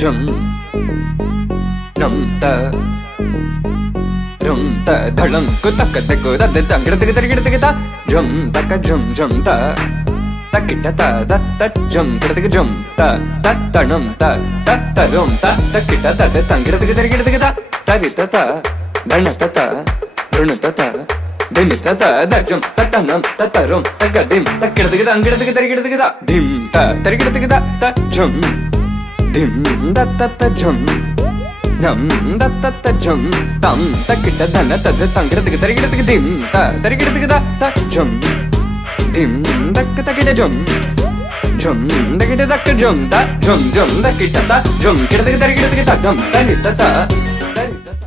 జం నం త రం త ధళం కుతక దకు దద తంగిడతికి తరిగిడతికి త జం తక జం జం త తకిట త దత్త జం కిడతికి జం త తత్తణం త తత్తరం త తకిట దద తంగిడతికి తరిగిడతికి త తరిత త ధణత త ధృణత త దిమిత త దజం తత్తనం తత్తరం తగదిం తకిడతికి తంగిడతికి తరిగిడతికి త ధిం త తరిగిడతికి త త జం ధిం దత్త జం నం దత్త జం తం తకిట ధన తద తంగిడతికి తరిగిడతికి ధిం త తరిగిడతికి త త జం ధిం దక్క తకిట జం జం దకిట దక్క జం త జం జం దకిట త జం కిడతికి తరిగిడతికి త జం తనిత త తరిత త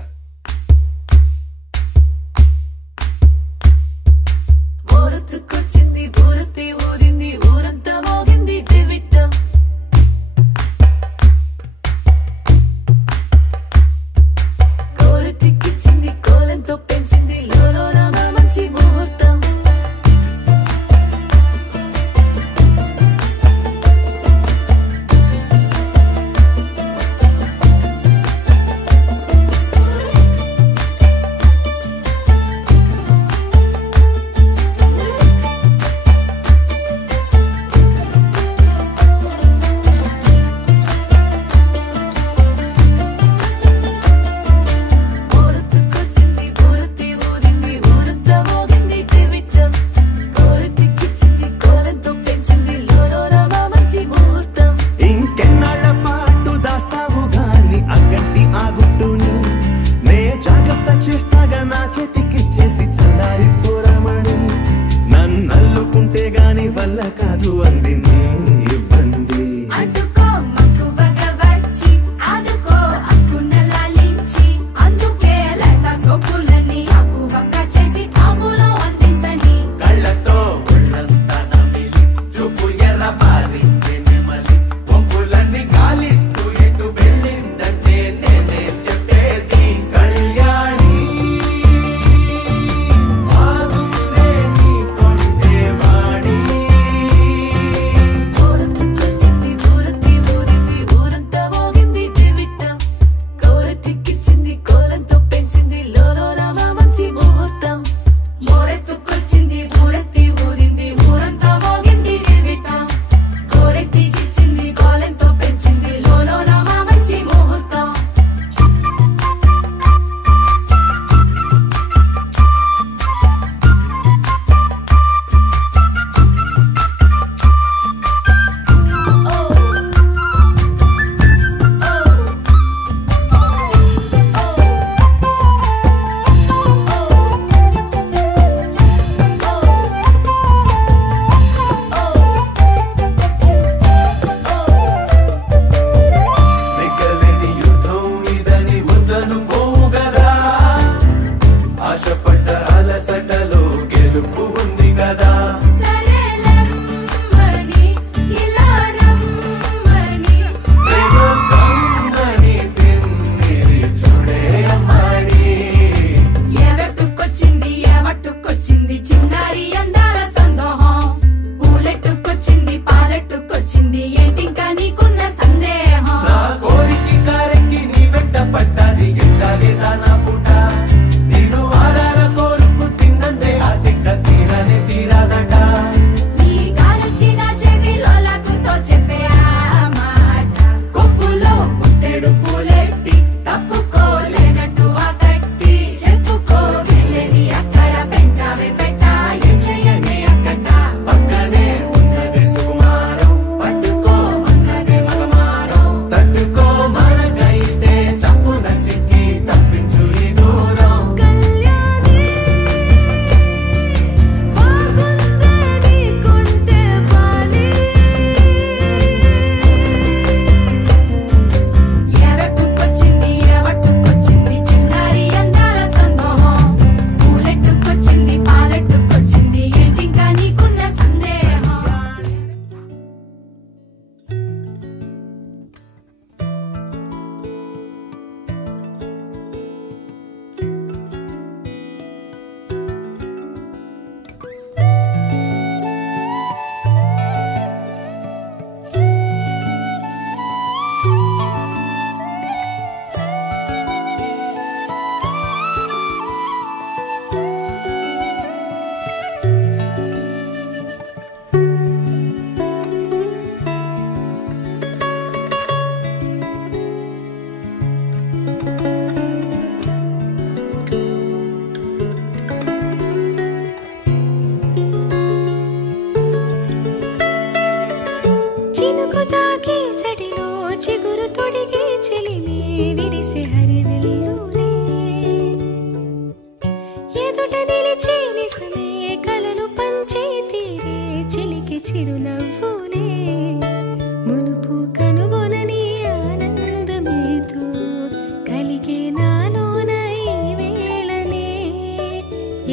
ఓరతుకొచ్చింది బూరతి ఊరింది ఊరంతా మోగింది డెవిట్టం కోరటికిచ్చింది కోలంతో పెంచింది లోలోన మంచి ముహూర్తం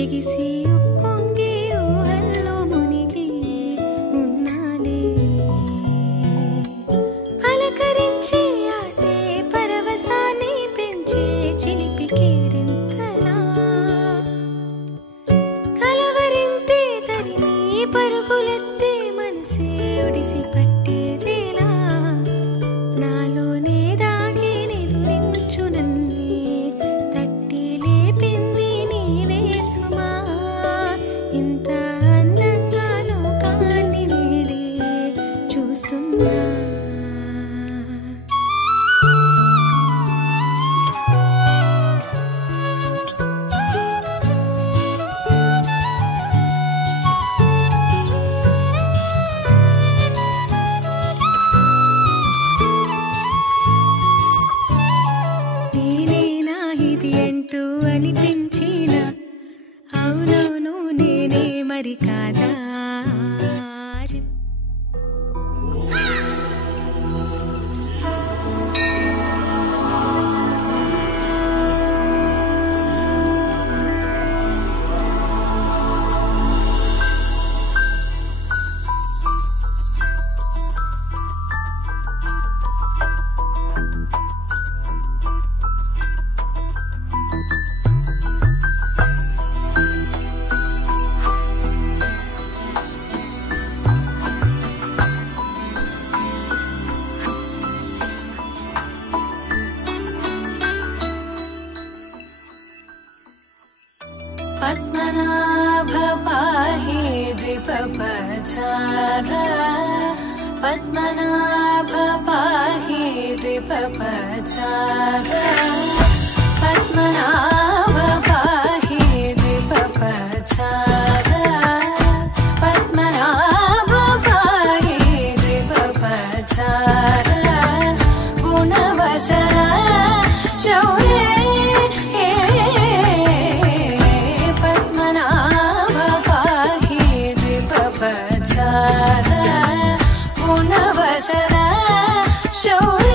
ఎగిసి ఉప్పొంగి ఊహల్లో మునిగి ఉన్నాలే పలకరించే ఆసే పరవశాన్ని పెంచే చిలిపి కేరింతలా కలవరింతే తరిమి పరుగులెత్తే మనసే ఒడిసి పట్టేదేలా నాలోనే దాగి నిదురించు నన్నే తట్టి లేపింది నీవే సుమా ఇంత అందంగా లోకాన్ని నేడే చూస్తున్నా నేనేనా ఇది అంటూ అనిపించిన అవునవును నేనే మరి కాదా పద్మనాభ పాహి ద్విపపచార పద్మనాభ పాహి ద్విపపచార పద్మనాభ పాహి ద్విపపచార పద్మనాభ పాహి ద్విపపచార గుణవసర శౌర్య గుణవసర శౌర్య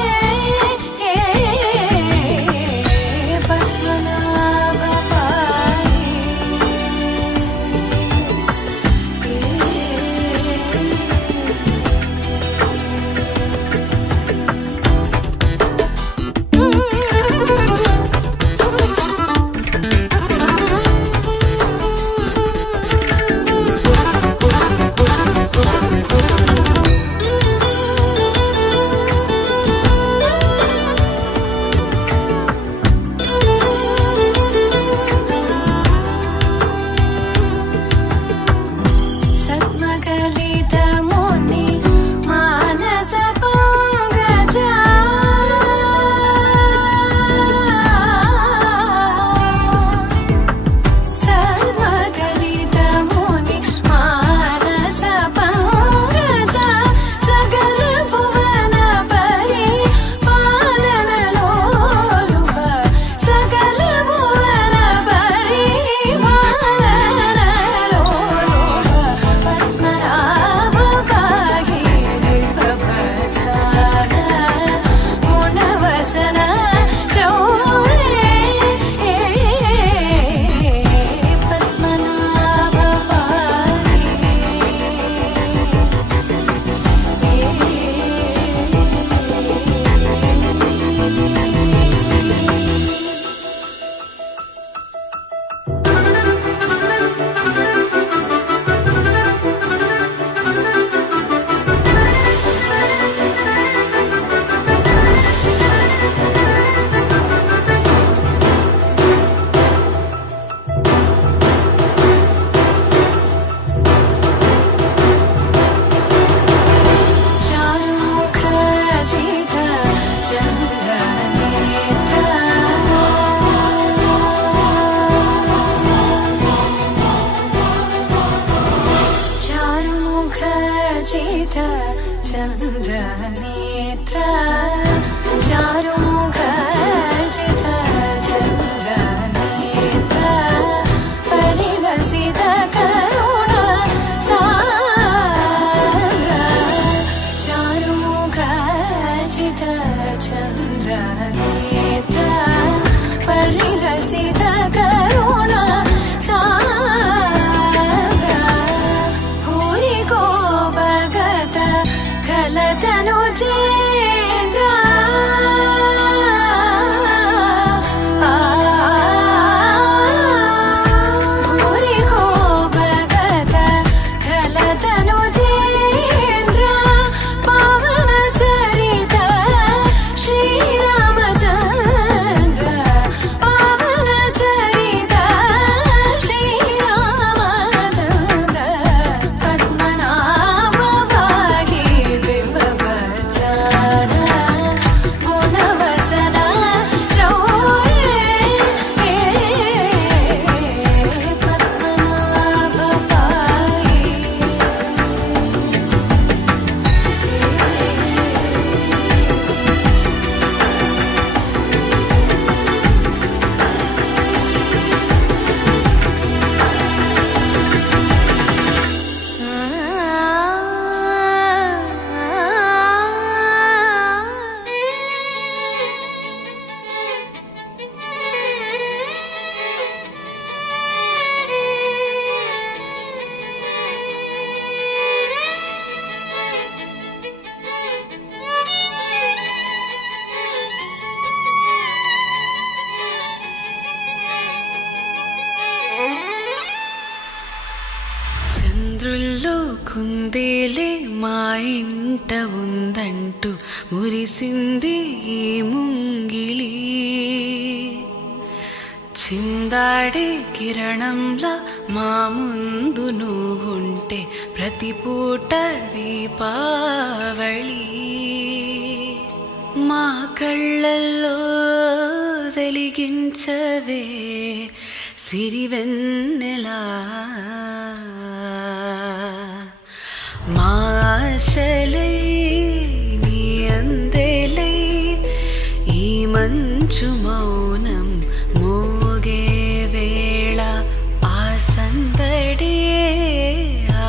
ఉందేలే మా ఇంట ఉందంటూ మురిసింది ఈ ముంగిలి చిందాడే కిరణంలా మా ముందు నువ్వుంటే ప్రతి పూట దీపావళి మా కళ్ళల్లో వెలిగించవే సిరివెన్నెలా మా ఆశలై నీ అందేలై ఈ మంచు మౌనం మోగే వేళ ఆ సందడే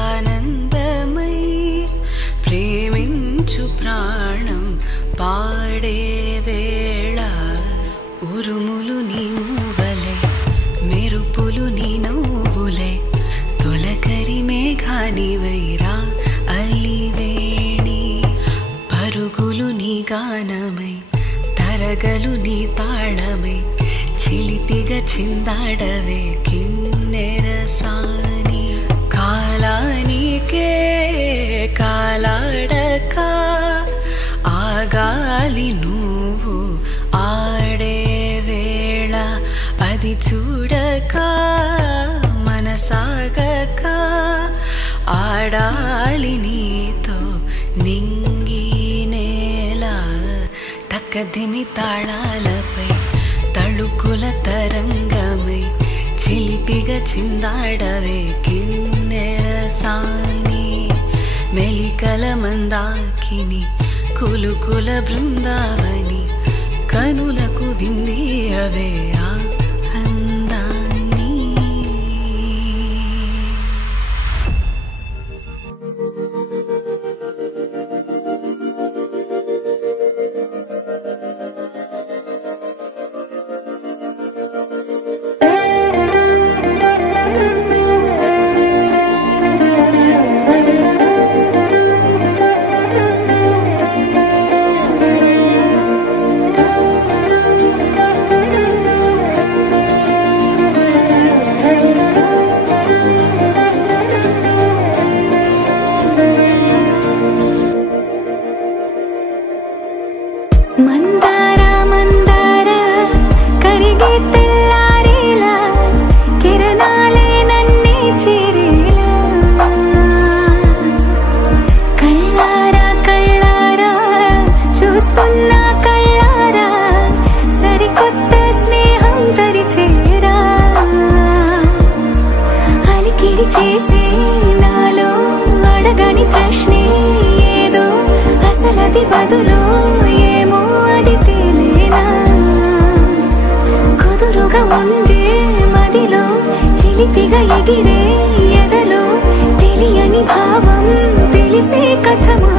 ఆనందమై ప్రేమించు ప్రాణం పాడే వేళ ఉరుములు నీ మూవలే మెరుపులు నీ నవ్వులే తొలకరి మేఘానివైరా అలివేణి పరుగులు నీ గానమై తరగలు నీ తాళమై చిలిపిగా చిందాడవే కిన్నెరసాని కాలానికే కాలాడక ఆగాలి నువ్వు ఆడే వేళ అది చూడక మనసాగక ఆడాలి నీతో నింగి నేల తక్కదిమి తాళాలపై తళుకుల తరంగమై చిలిపిగా చిందాడవే కిన్నెరసాని మెలికల మందాకిని కులుకుల బృందావని కనులకు విందియవే ఆ అందాన్ని మందార మందార కరిగే తెల్లారేలా కిరణాలే నన్నే చేరేలా కళ్ళారా కళ్ళారా చూస్తున్నా కళ్ళారా సరికొత్త స్నేహం తరిచేరా అలికిడి చేసే నాలో అడగని ప్రశ్నే ఏదో అసలది బదులు ఉండే మదిలో చిలిపిగా ఎగిరే ఎదలో తెలియని భావం తెలిసే కథము